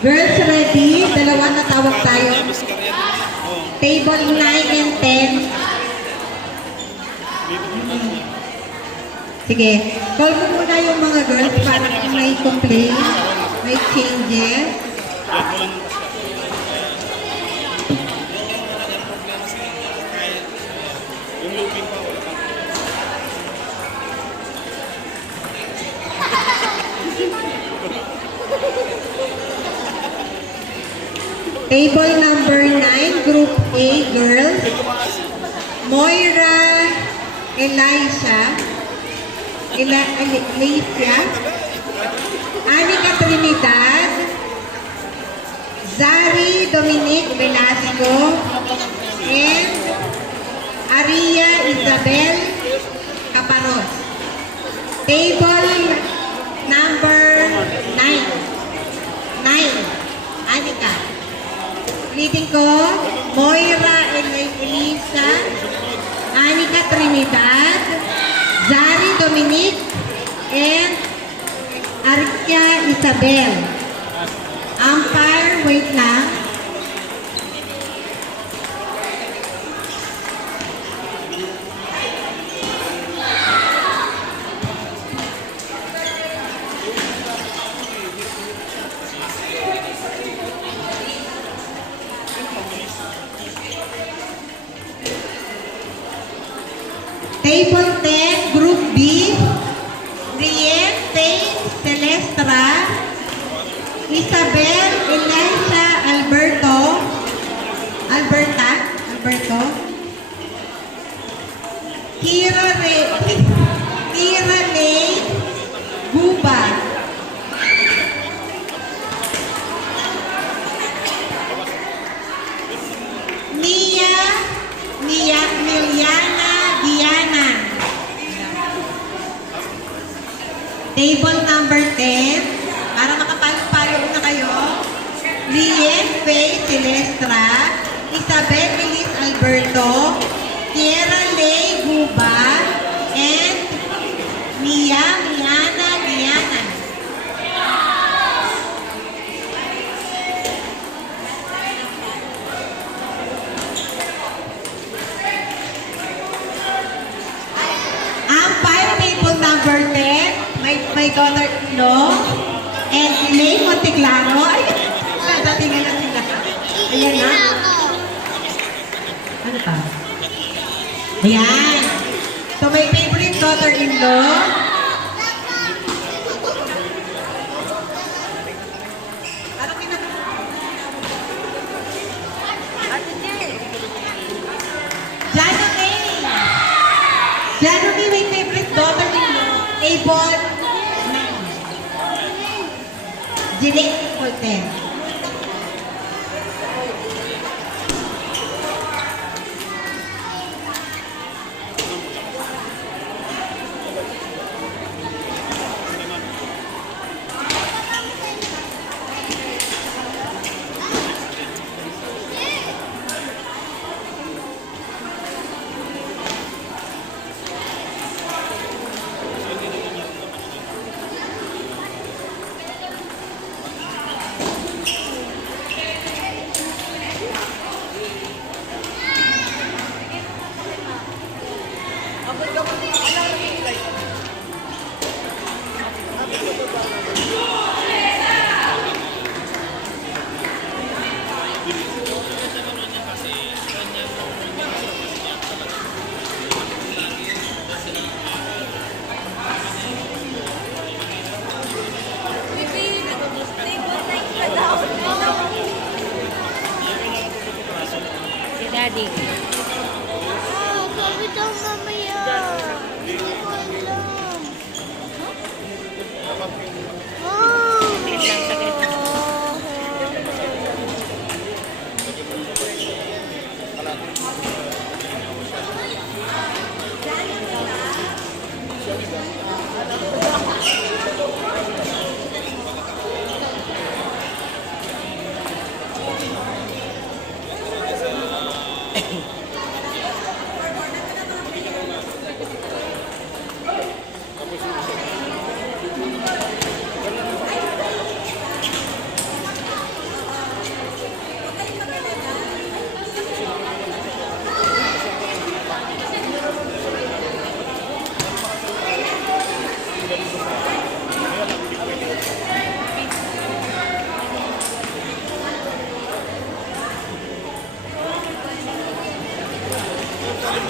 Girls ready? Dalawa na tawag tayo. Table 9 and 10. Sige. Call mo muna yung mga girls para kung may complaint, may changes. Table number 9, Group A, girls. Moira, Elisha, Anika Trinidad, Zari Dominic Velasco, and Aria Isabel Caparos. Table number 9. Anika. Ulitin ko, Moira Elisa, Anika Trinidad, Zari Dominic, and Aria Isabel. Umpire, wait lang. Table 10, Group B, Rien, Faith, Celestra, Isabel, Elisha, Alberto, Kira Lay, Guba, Miliana, Diana. Table number 10, para makapalo-palo na kayo. Lien, Faye, Celestra, Isabel, Elis, Alberto, Kiera, Lay, Guba, and Miliana, Diana. Number 10, my daughter-in-law, and Elaine Monteclaro. Ay, nadatingan na sila. Ayan na. Ano pa? Ayan. So, my favorite daughter-in-law. Janumi, my favorite daughter-in-law. Abel, Jeanette Colten. Daddy. Sabi daw mamaya. Hindi ko alam. Saglit lang, saglit lang.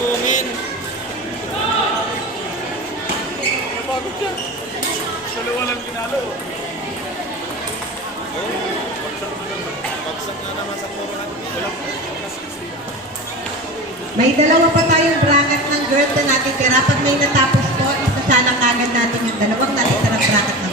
Sumbungin. Dalawa lang pinalo. Bagsak na naman sa puro natin. May dalawa pa tayong bracket ng girls na natitira. Pag may natapos po, isasalang agad natin yung dalawang natitirang bracket ng